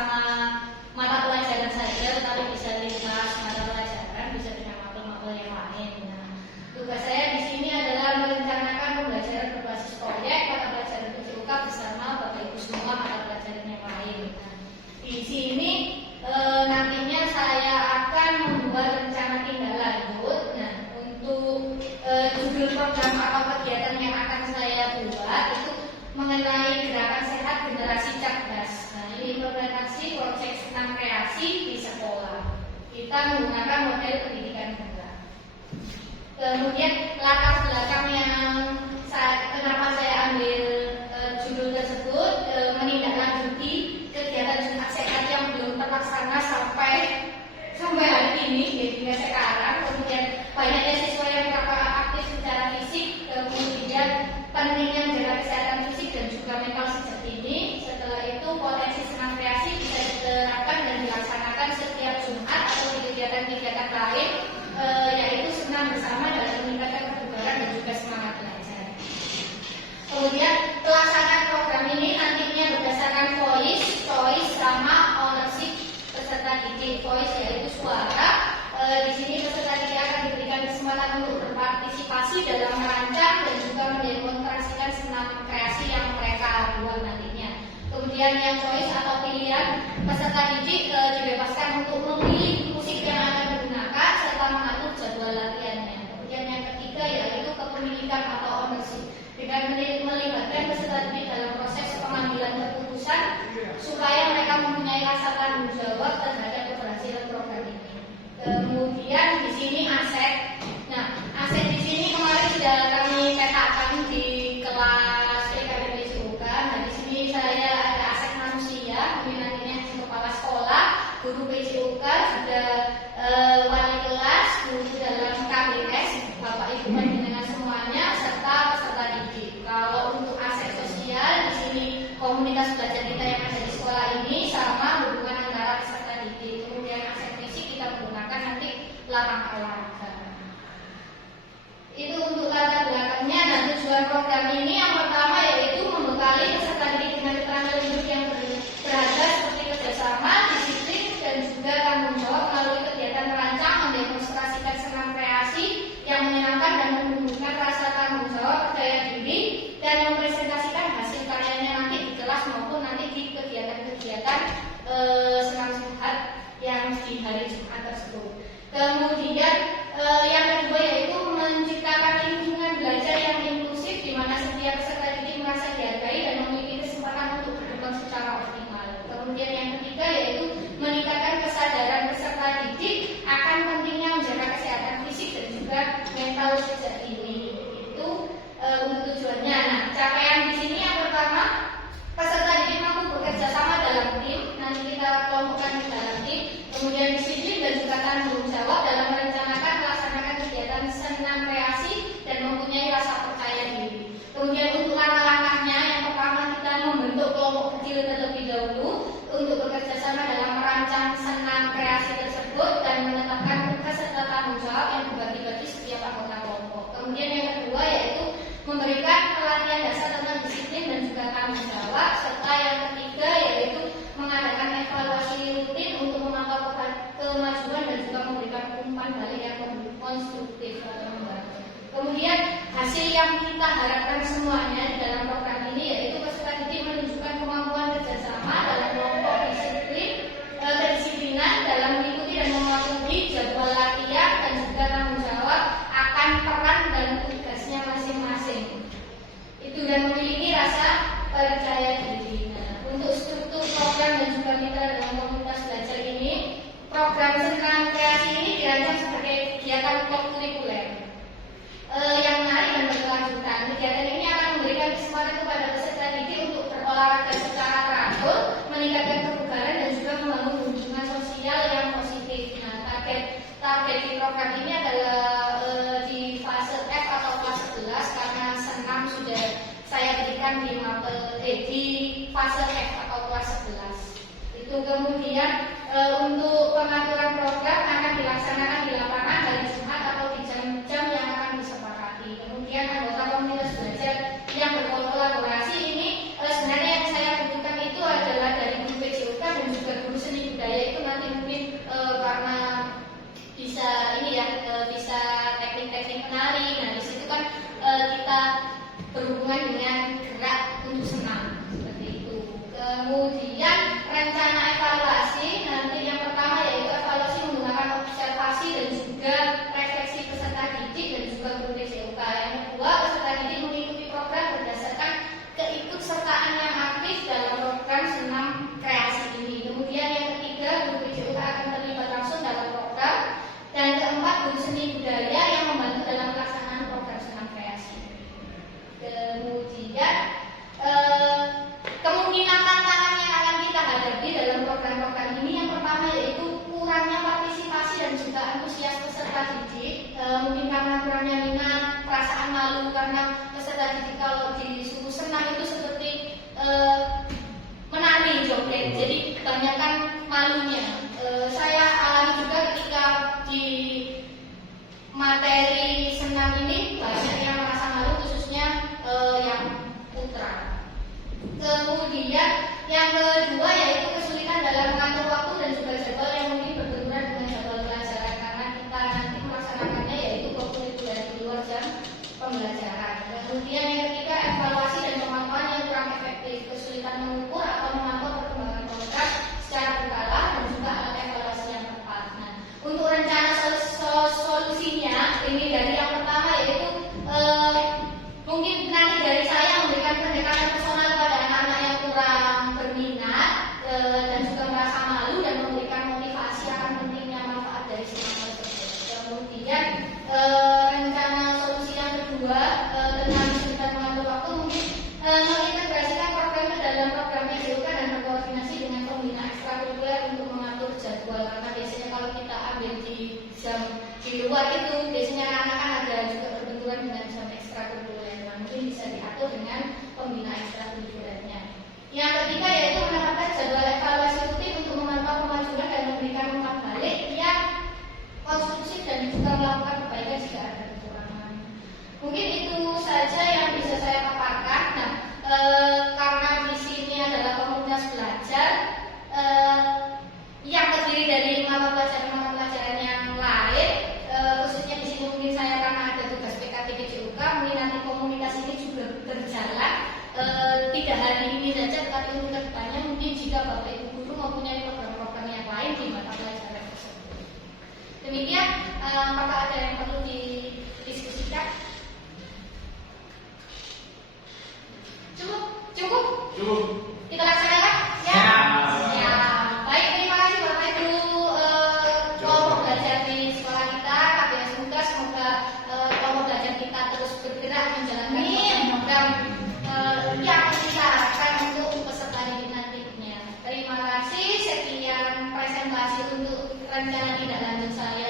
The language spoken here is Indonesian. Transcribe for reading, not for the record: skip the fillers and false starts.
sama mata pelajaran saja, tetapi bisa lintas mata pelajaran, bisa dengan mapel-mapel yang lain. Nah, tugas saya di sini adalah merencanakan pembelajaran berbasis proyek mata pelajaran PJUK bersama Bapak Ibu semua mata pelajaran yang lain. Nah, di sini nantinya saya akan membuat rencana tindak lanjut. Nah, untuk judul program atau kegiatan yang akan saya buat itu mengenai gerakan sehat generasi cerdas. Nah, ini implementasi proyek senam kreasi di sekolah. Kita menggunakan model pendidikan gerak. Kemudian latar belakang yang kenapa saya ambil judul tersebut, menindaklanjuti kegiatan Jumat Sehat yang belum terlaksana sampai hari ini, hingga sekarang. Kemudian banyaknya siswa yang kurang aktif secara fisik, kemudian pentingnya menjaga kesehatan fisik dan juga mental sejak dini. Setelah itu potensi senam kreasi bisa diterapkan dan dilaksanakan setiap Jumat atau di kegiatan-kegiatan lain, yaitu senam bersama dalam meningkatkan kebugaran dan juga semangat belajar. Kemudian pelaksanaan program ini nantinya berdasarkan voice, choice, sama ownership peserta didik. Voice yaitu suara. Di sini peserta didik akan diberikan kesempatan untuk berpartisipasi dalam merancang dan juga mendemonstrasikan senam kreasi yang mereka buat nantinya. Kemudian yang choice atau pilihan, peserta didik dibebaskan untuk memilih musik yang akan digunakan serta mengatur jadwal latihannya. Kemudian yang ketiga yaitu kepemilikan atau ownership, dengan melibatkan peserta didik dalam proses pengambilan keputusan supaya mereka mempunyai rasa tanggung jawab terhadap keberhasilan program ini. Kemudian di sini aset. Nah, aset di sini kemarin sudah kami petakan di kelas PKPJUK. Nah, di sini saya ada aset manusia, ini nantinya kepala sekolah, guru PJUK, juga wali kelas, guru dalam KBS, Bapak Ibu dengan semuanya, serta peserta didik. Kalau untuk aset sosial di sini komunitas belajar kita yang ada di sekolah ini sama hubungan antara peserta didik. Kemudian aset fisik kita menggunakan nanti lapang olahraga. Itu untuk latar belakangnya. Dan tujuan program ini yang pertama yaitu membekali peserta didik dengan keterampilan hidup yang berharga seperti kerjasama, disiplin, dan juga tanggung jawab melalui kegiatan merancang, mendemonstrasikan senam kreasi yang menyenangkan dan menumbuhkan rasa tanggung jawab, percaya diri, dan mempresentasikan hasil karyanya nanti di kelas maupun nanti di kegiatan-kegiatan senam sehat yang di hari Jumat tersebut. Kemudian yang kedua yaitu menciptakan lingkungan belajar yang inklusif di mana setiap peserta didik merasa dihargai dan memiliki kesempatan untuk berkembang secara optimal. Kemudian yang ketiga yaitu meningkatkan kesadaran peserta didik akan pentingnya menjaga kesehatan fisik dan juga mental sejak dini. Itu untuk tujuannya. Nah, capaian di sini yang pertama, peserta didik mampu bekerja sama dalam tim. Nanti kita kelompokkan di dalam tim. Kemudian disiplin dan juga tanggung jawab dalam merencanakan melaksanakan kegiatan senam kreasi dan mempunyai rasa percaya diri. Kemudian untuk langkah-langkahnya, yang pertama kita membentuk kelompok kecil terlebih dahulu untuk bekerja sama dalam merancang senam kreasi tersebut dan menetapkan tugas serta tanggung jawab yang dibagi-bagi setiap anggota kelompok. Kemudian yang kedua yaitu memberikan pelatihan dasar tentang disiplin dan juga tanggung jawab, serta yang ketiga yaitu mengadakan evaluasi rutin untuk memantau kemajuan dan juga memberikan umpan balik yang konstruktif atau membantu. Kemudian hasil yang kita harapkan semuanya di dalam program ini yaitu peserta didik menunjukkan kemampuan kerjasama dalam kelompok, kedisiplinan dalam mengikuti dan mematuhi jadwal latihan dan juga tanggung jawab akan peran dan tugasnya masing-masing. Itu dan memiliki rasa percaya diri. Nah, untuk struktur program dan juga mitra dalam komunitas belajar ini, program senam kreasi ini dirancang sebagai kegiatan kurikuler yang menarik dan berkelanjutan. Kegiatan ini akan memberikan kesempatan kepada peserta didik untuk berolahraga secara teratur, meningkatkan kebugaran dan juga membangun hubungan sosial yang positif. Nah, target di program ini adalah di fase F atau kelas 11 karena senam sudah saya berikan di fase F atau kelas 11. Itu kemudian untuk pengaturan program akan dilaksanakan di lapangan hari Jumat atau di jam-jam yang akan disepakati. Kemudian anggota komunitas belajar yang berkolaborasi ini sebenarnya yang saya butuhkan itu adalah dari guru PJUK dan juga program ini yang pertama yaitu kurangnya partisipasi dan juga antusias peserta didik. Mungkin karena kurangnya minat, perasaan malu karena peserta didik kalau disuruh senam itu seperti menari joget, jadi kebanyakan malunya. Saya alami juga ketika di materi senam ini banyak yang merasa malu, khususnya yang putra. Kemudian yang kedua yaitu kesulitan dalam mengatur waktu dan juga jadwal yang mungkin berbenturan dengan jadwal pelajaran karena kita nanti melaksanakannya yaitu kurikuler di luar jam pembelajaran. Kemudian yang ketiga evaluasi dan pemantauan yang kurang efektif, kesulitan mengukur atau memantau perkembangan program secara berkala dan juga alat evaluasi yang tepat. Nah, untuk rencana solusinya ini dari yang pertama yaitu mungkin nanti dari saya memberikan pendekatan personal kepada anak-anak yang kurang berminat dan juga merasa malu dan memberikan motivasi akan pentingnya manfaat dari senam tersebut. Kemudian rencana solusi yang kedua tentang kesulitan mengatur waktu mungkin mengintegrasikan program ke dalam program PJUK dan berkoordinasi dengan pembina ekstrakurikuler untuk mengatur jadwal karena biasanya kalau kita ambil di jam di luar itu biasanya anak-anak kan ada juga berbenturan dengan jam ekstrakurikuler. Nah, mungkin bisa diatur dengan pembina ekstrakurikulernya. Yang ketiga yaitu menetapkan jadwal evaluasi rutin untuk memantau kemajuan dan memberikan umpan balik yang konstruktif dan juga melakukan perbaikan jika ada kekurangan. Mungkin itu saja yang bisa saya paparkan. Nah, karena di sini adalah komunitas belajar yang terdiri dari mata pelajaran yang lain, khususnya di sini mungkin saya karena ada tugas PKT PJUK, mungkin nanti komunitas ini juga berjalan tidak hari ini saja, tetapi untuk kedepannya mungkin jika Bapak Ibu guru mempunyai program-program yang lain di mata pelajaran tersebut. Demikian, apakah ada yang perlu didiskusikan? Cukup? Kita laksanakan? Ya. Ya. Baik, terima kasih Bapak Ibu kelompok belajar di sekolah kita, KBS Muka. Semoga kelompok belajar kita terus bergerak menjalankan program yang kita harapkan untuk peserta didik nantinya. Terima kasih. Sekian presentasi untuk rencana tindak lanjut saya